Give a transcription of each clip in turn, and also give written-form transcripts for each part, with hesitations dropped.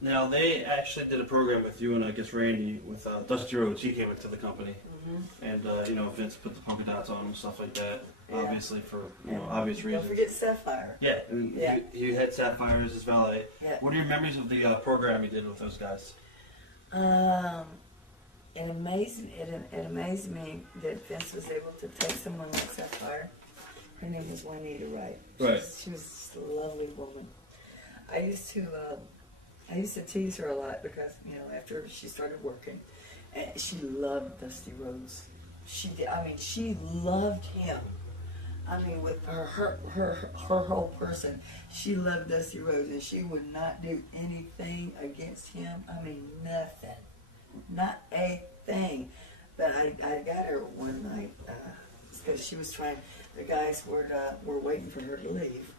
Now, they actually did a program with you and I guess Randy with Dusty Rhodes. He came into the company. And, you know, Vince put the polka dots on and stuff like that. Yeah. Obviously for, you know, obvious reasons. Don't forget Sapphire. Yeah, and you had Sapphire as his valet. Yeah. What are your memories of the program you did with those guys? It amazed me that Vince was able to take someone like Sapphire. Her name was Juanita Wright. She was just a lovely woman. I used to tease her a lot because, you know, after she started working, she loved Dusty Rhodes. She did. I mean, she loved him. I mean, with her whole person, she loved Dusty Rhodes, and she would not do anything against him. I mean, nothing, not a thing. But I got her one night because she was trying. The guys were waiting for her to leave,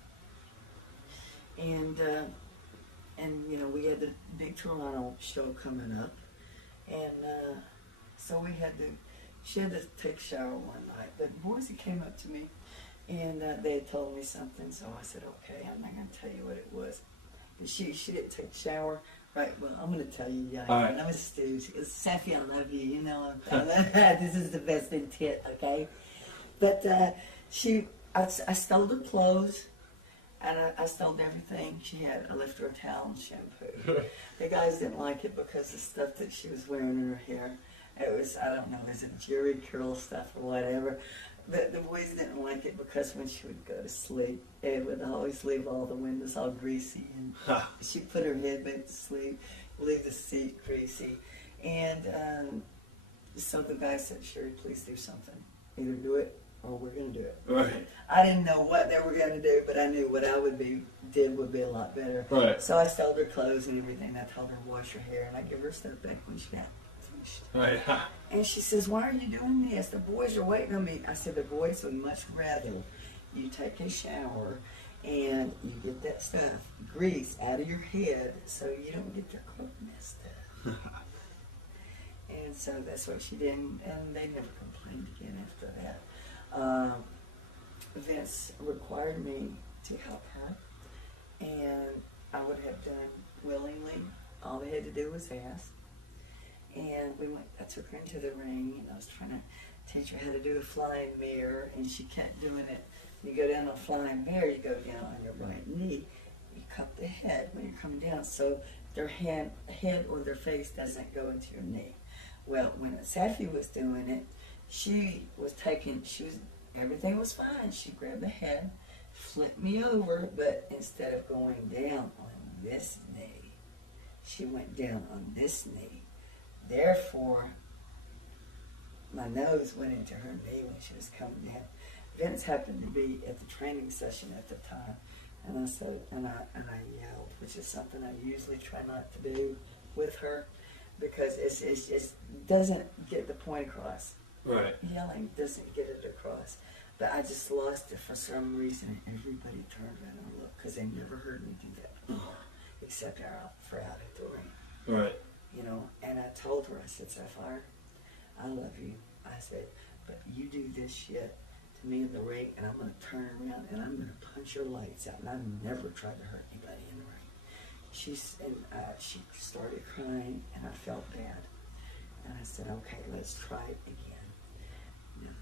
and you know, we had the big Toronto show coming up, and so she had to take a shower one night. But Boise came up to me, and they had told me something, so I said, okay, I'm not going to tell you what it was. And she didn't take a shower. Right, well, I'm going to tell you, yeah. All right. I was Stu. She goes, Safi, I love you, you know. This is the best intent, okay? But I stole her clothes, and I stole everything she had. I left her a towel and shampoo. The guys didn't like it because the stuff that she was wearing in her hair, it was, I don't know, is it Jerry curl stuff or whatever? But the boys didn't like it because when she would go to sleep, it would always leave all the windows all greasy. And she'd put her head back to sleep, leave the seat greasy. And so the guy said, Sherri, please do something. Either do it or we're going to do it. Right. I didn't know what they were going to do, but I knew what I would did would be a lot better. Right. So I stole her clothes and everything. I told her to wash her hair, and I give her stuff back when she got finished. Right. And she says, why are you doing this? The boys are waiting on me. I said, the boys would much rather you take a shower and you get that stuff, grease, out of your head so you don't get their clothes messed up. And so that's what she did, and they never complained again after that. Vince required me to help her, and I would have done willingly. All they had to do was ask. And I took her into the ring, and I was trying to teach her how to do a flying mirror, and she kept doing it. You go down a flying mirror, you go down on your right knee, you cup the head when you're coming down, so their head or their face doesn't go into your knee. Well, when Safi was doing it, everything was fine. She grabbed the head, flipped me over, but instead of going down on this knee, she went down on this knee. Therefore, my nose went into her knee when she was coming down. Vince happened to be at the training session at the time, and I said, and I yelled, which is something I usually try not to do with her, because it doesn't get the point across. Right. Yelling doesn't get it across. But I just lost it for some reason, and everybody turned around and looked, because they never heard me do that before, except for out at the ring. Right. You know, and I told her, I said, Sapphire, I love you. I said, but you do this shit to me in the ring, and I'm going to turn around and I'm going to punch your lights out. And I've never tried to hurt anybody in the ring. She started crying, and I felt bad. And I said, okay, let's try it again. Now,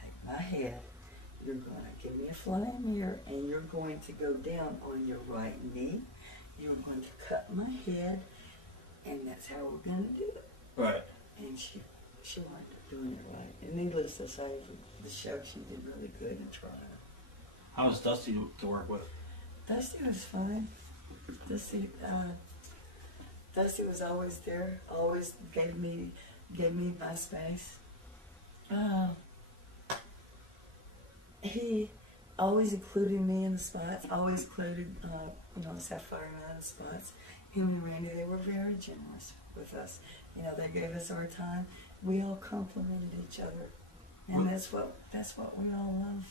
take my head. You're going to give me a flying mirror, and you're going to go down on your right knee. You're going to cut my head, and that's how we're going to do it. Right. And she wound up doing it right. And needless to say, for the show, she did really good in Toronto. How was Dusty to work with? Dusty was fine. Dusty was always there. Always gave me my space. He always included me in the spots. Always included, Sapphire and I in the spots. Him and Randy, they were very generous with us. You know, they gave us our time. We all complimented each other, and that's what we all love.